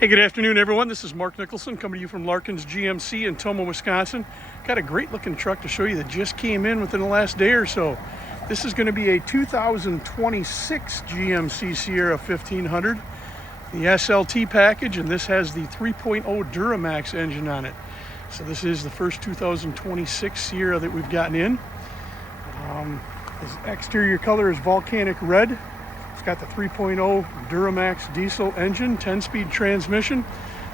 Hey, good afternoon, everyone. This is Mark Nicholson coming to you from Larkins GMC in Tomah, Wisconsin. Got a great looking truck to show you that just came in within the last day or so. This is going to be a 2026 GMC Sierra 1500, the SLT package, and this has the 3.0 Duramax engine on it. So this is the first 2026 Sierra that we've gotten in. This exterior color is Volcanic red. It's got the 3.0 Duramax diesel engine, 10-speed transmission.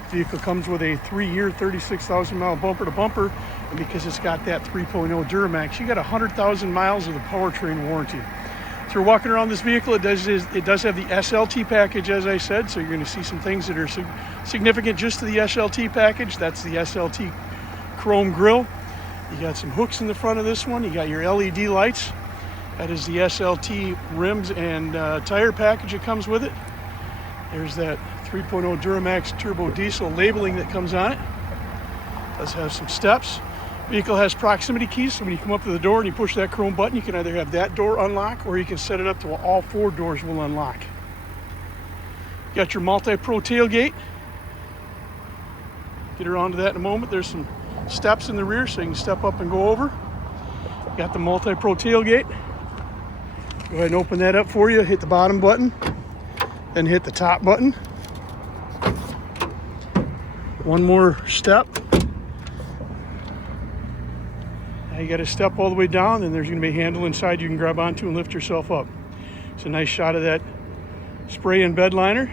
The vehicle comes with a 3-year, 36,000-mile bumper-to-bumper, and because it's got that 3.0 Duramax, you got 100,000 miles of the powertrain warranty. So we're walking around this vehicle. It does have the SLT package, as I said, so you're going to see some things that are significant just to the SLT package. That's the SLT chrome grille. You got some hooks in the front of this one. You got your LED lights. That is the SLT rims and tire package that comes with it. There's that 3.0 Duramax turbo diesel labeling that comes on it. It does have some steps. Vehicle has proximity keys, so when you come up to the door and you push that chrome button, you can either have that door unlock or you can set it up to where all 4 doors will unlock. You got your multi-pro tailgate. Get around to that in a moment. There's some steps in the rear so you can step up and go over. You got the multi-pro tailgate. Go ahead and open that up for you. Hit the bottom button, then hit the top button. One more step. Now you got to step all the way down, and there's going to be a handle inside you can grab onto and lift yourself up. It's a nice shot of that spray and bed liner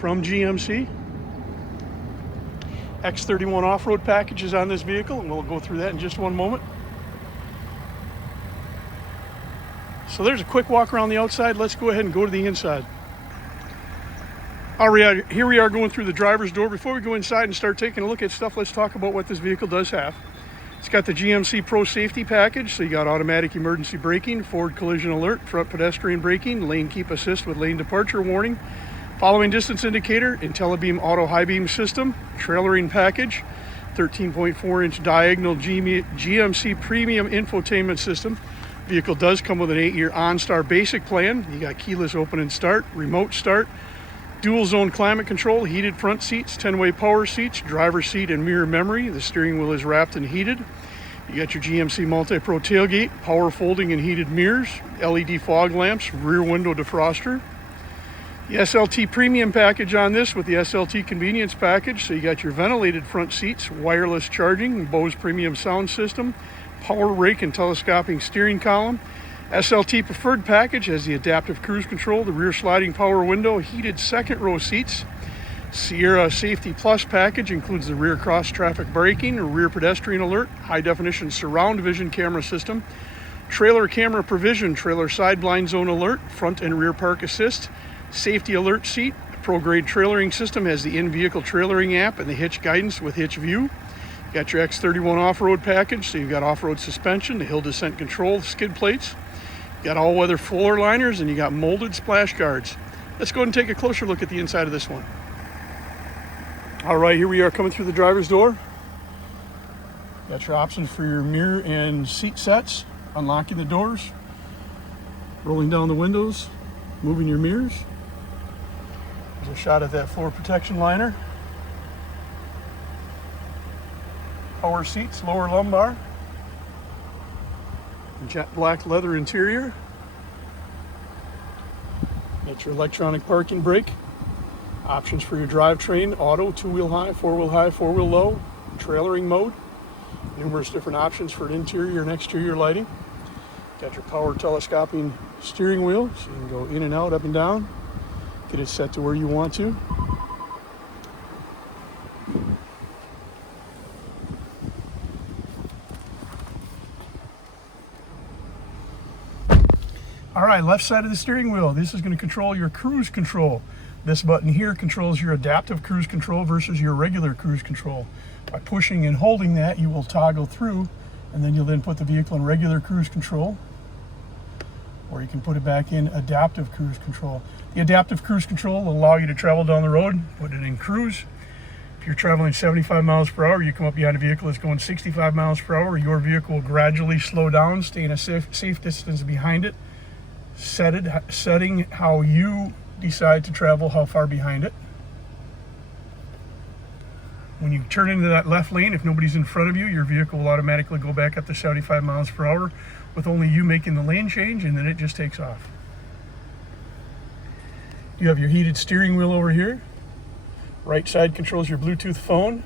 from GMC. X31 off-road package is on this vehicle, and we'll go through that in just one moment. So there's a quick walk around the outside. Let's go ahead and go to the inside. All right, here we are going through the driver's door. Before we go inside and start taking a look at stuff, let's talk about what this vehicle does have. It's got the GMC Pro Safety Package, so you got automatic emergency braking, forward collision alert, front pedestrian braking, lane keep assist with lane departure warning, following distance indicator, IntelliBeam auto high beam system, trailering package, 13.4-inch diagonal GMC premium infotainment system. Vehicle does come with an 8-year OnStar basic plan. You got keyless open and start, remote start, dual zone climate control, heated front seats, 10-way power seats, driver seat and mirror memory. The steering wheel is wrapped and heated. You got your GMC Multi-Pro tailgate, power folding and heated mirrors, LED fog lamps, rear window defroster. The SLT premium package on this with the SLT convenience package. So you got your ventilated front seats, wireless charging, Bose premium sound system, power rake and telescoping steering column. SLT preferred package has the adaptive cruise control, the rear sliding power window, heated second row seats. Sierra Safety Plus package includes the rear cross traffic braking, rear pedestrian alert, high definition surround vision camera system, trailer camera provision, trailer side blind zone alert, front and rear park assist, safety alert seat. Pro grade trailering system has the in-vehicle trailering app and the hitch guidance with hitch view. Got your X31 off-road package, so you've got off-road suspension, the hill descent control, skid plates. You got all-weather floor liners, and you got molded splash guards. Let's go ahead and take a closer look at the inside of this one. All right, here we are coming through the driver's door. Got your options for your mirror and seat sets, unlocking the doors, rolling down the windows, moving your mirrors. There's a shot at that floor protection liner. Power seats, lower lumbar, jet black leather interior. Got your electronic parking brake. Options for your drivetrain, auto, 2-wheel high, 4-wheel high, 4-wheel low, trailering mode. Numerous different options for interior and exterior lighting. Got your power telescoping steering wheel, so you can go in and out, up and down. Get it set to where you want to. All right, left side of the steering wheel. This is going to control your cruise control. This button here controls your adaptive cruise control versus your regular cruise control. By pushing and holding that, you will toggle through, and then you'll then put the vehicle in regular cruise control, or you can put it back in adaptive cruise control. The adaptive cruise control will allow you to travel down the road, put it in cruise. If you're traveling 75 miles per hour, you come up behind a vehicle that's going 65 miles per hour, your vehicle will gradually slow down, stay in a safe distance behind it. Setting how you decide to travel, how far behind it. When you turn into that left lane, if nobody's in front of you, your vehicle will automatically go back up to 75 miles per hour with only you making the lane change, and then it just takes off. You have your heated steering wheel over here. Right side controls your Bluetooth phone.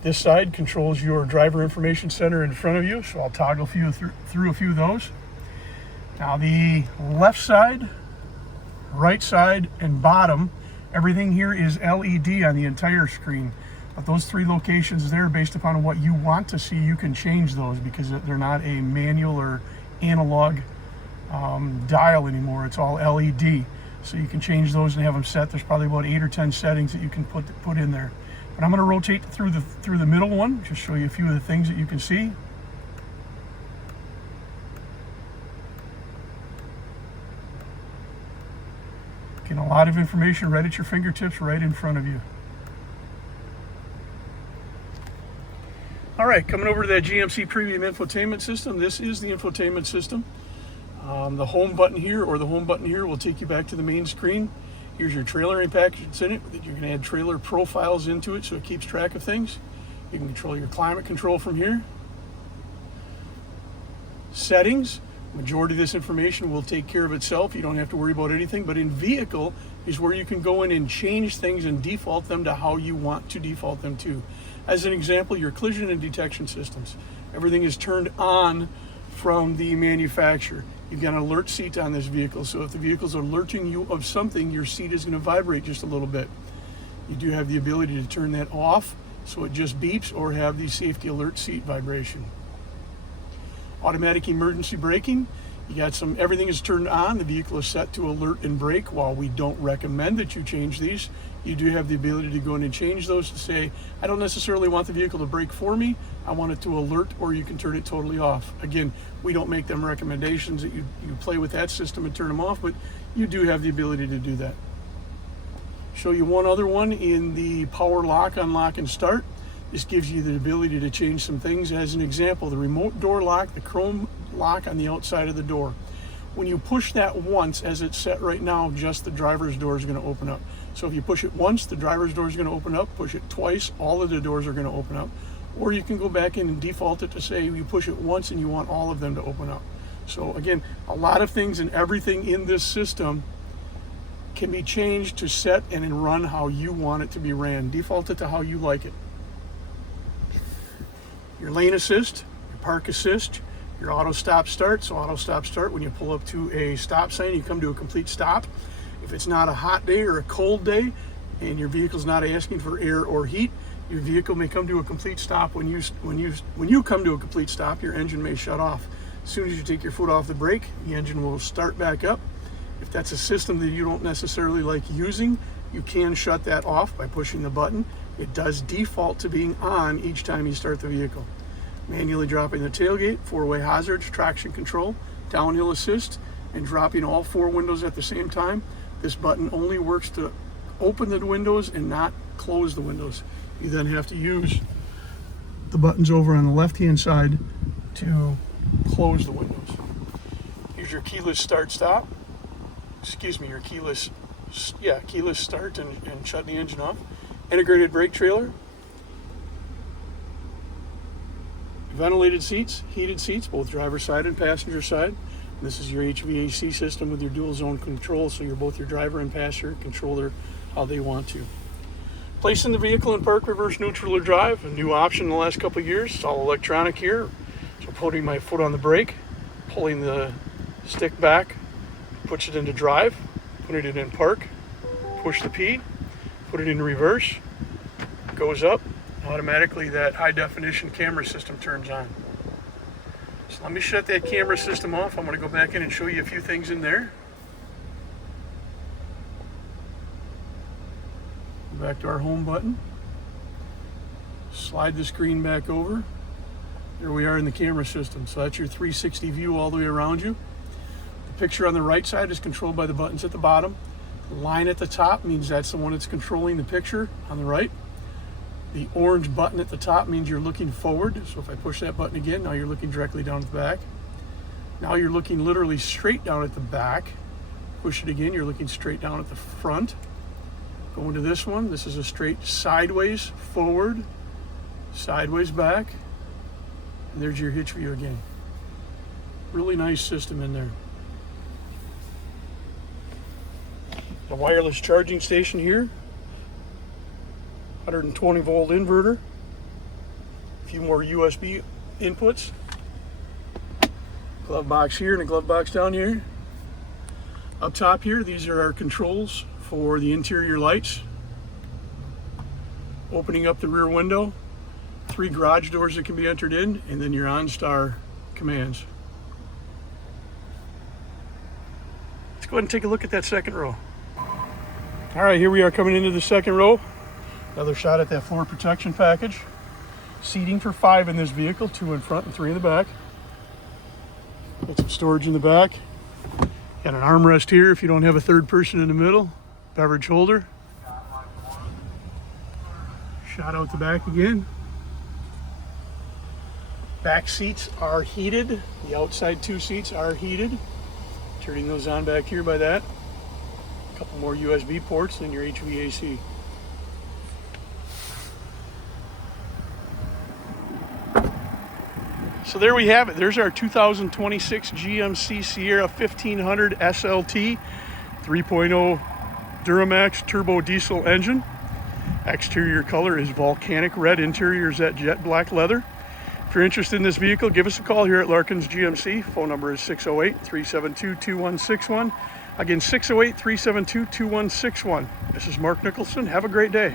This side controls your driver information center in front of you, so I'll toggle through a few of those. Now the left side, right side, and bottom, everything here is LED on the entire screen. But those three locations there, based upon what you want to see, you can change those because they're not a manual or analog dial anymore. It's all LED. So you can change those and have them set. There's probably about 8 or 10 settings that you can put in there. But I'm going to rotate through the middle one, just show you a few of the things that you can see. Getting a lot of information right at your fingertips, right in front of you. All right, coming over to that GMC Premium Infotainment System. This is the infotainment system. The home button here or the home button here will take you back to the main screen. Here's your trailering package that's in it. You can add trailer profiles into it so it keeps track of things. You can control your climate control from here. Settings. Majority of this information will take care of itself. You don't have to worry about anything. But in vehicle is where you can go in and change things and default them to how you want to default them to. As an example, your collision and detection systems. Everything is turned on from the manufacturer. You've got an alert seat on this vehicle, so if the vehicle's alerting you of something, your seat is going to vibrate just a little bit. You do have the ability to turn that off so it just beeps, or have the safety alert seat vibration. Automatic emergency braking. You got everything is turned on. The vehicle is set to alert and brake. While we don't recommend that you change these, you do have the ability to go in and change those to say, I don't necessarily want the vehicle to brake for me. I want it to alert, or you can turn it totally off. Again, we don't make them recommendations that you play with that system and turn them off, but you do have the ability to do that. Show you one other one in the power lock, unlock, and start. This gives you the ability to change some things. As an example, the remote door lock, the chrome lock on the outside of the door. When you push that once, as it's set right now, just the driver's door is going to open up. So if you push it once, the driver's door is going to open up. Push it twice, all of the doors are going to open up. Or you can go back in and default it to say you push it once and you want all of them to open up. So again, a lot of things and everything in this system can be changed to set and run how you want it to be ran. Default it to how you like it. Your lane assist, your park assist, your auto stop start. So auto stop start, when you pull up to a stop sign, you come to a complete stop. If it's not a hot day or a cold day and your vehicle's not asking for air or heat, your vehicle may come to a complete stop. When you come to a complete stop, your engine may shut off. As soon as you take your foot off the brake, the engine will start back up. If that's a system that you don't necessarily like using, you can shut that off by pushing the button. It does default to being on each time you start the vehicle. Manually dropping the tailgate, four-way hazards, traction control, downhill assist, and dropping all four windows at the same time. This button only works to open the windows and not close the windows. You then have to use the buttons over on the left-hand side to close the windows. Here's your keyless start stop. Excuse me, your keyless start and shut the engine off. Integrated brake trailer. Ventilated seats, heated seats, both driver's side and passenger side. This is your HVAC system with your dual zone control, so both your driver and passenger control how they want to. Placing the vehicle in park, reverse, neutral, or drive, a new option in the last couple of years. It's all electronic here. So putting my foot on the brake, pulling the stick back, puts it into drive, putting it in park, push the P, put it in reverse, goes up, automatically that high definition camera system turns on. So let me shut that camera system off. I'm going to go back in and show you a few things in there. Go back to our home button. Slide the screen back over. There we are in the camera system. So that's your 360 view all the way around you. The picture on the right side is controlled by the buttons at the bottom. The line at the top means that's the one that's controlling the picture on the right. The orange button at the top means you're looking forward. So if I push that button again, now you're looking directly down at the back. Now you're looking literally straight down at the back. Push it again, you're looking straight down at the front. Going to this one, this is a straight sideways forward, sideways back, and there's your hitch view again. Really nice system in there. A wireless charging station here, 120 volt inverter, a few more USB inputs, glove box here and a glove box down here. Up top here, these are our controls for the interior lights. Opening up the rear window, 3 garage doors that can be entered in, and then your OnStar commands. Let's go ahead and take a look at that second row. All right, here we are coming into the second row. Another shot at that floor protection package. Seating for 5 in this vehicle, 2 in front and 3 in the back. Got some storage in the back. Got an armrest here if you don't have a third person in the middle. Beverage holder. Shot out the back again. Back seats are heated. The outside 2 seats are heated. Turning those on back here by that. A couple more USB ports and your HVAC. So there we have it. There's our 2026 GMC Sierra 1500 SLT 3.0 Duramax turbo diesel engine. Exterior color is volcanic red, interior is that jet black leather. If you're interested in this vehicle, give us a call here at Larkins GMC. Phone number is 608-372-2161. Again, 608-372-2161. This is Mark Nicholson. Have a great day.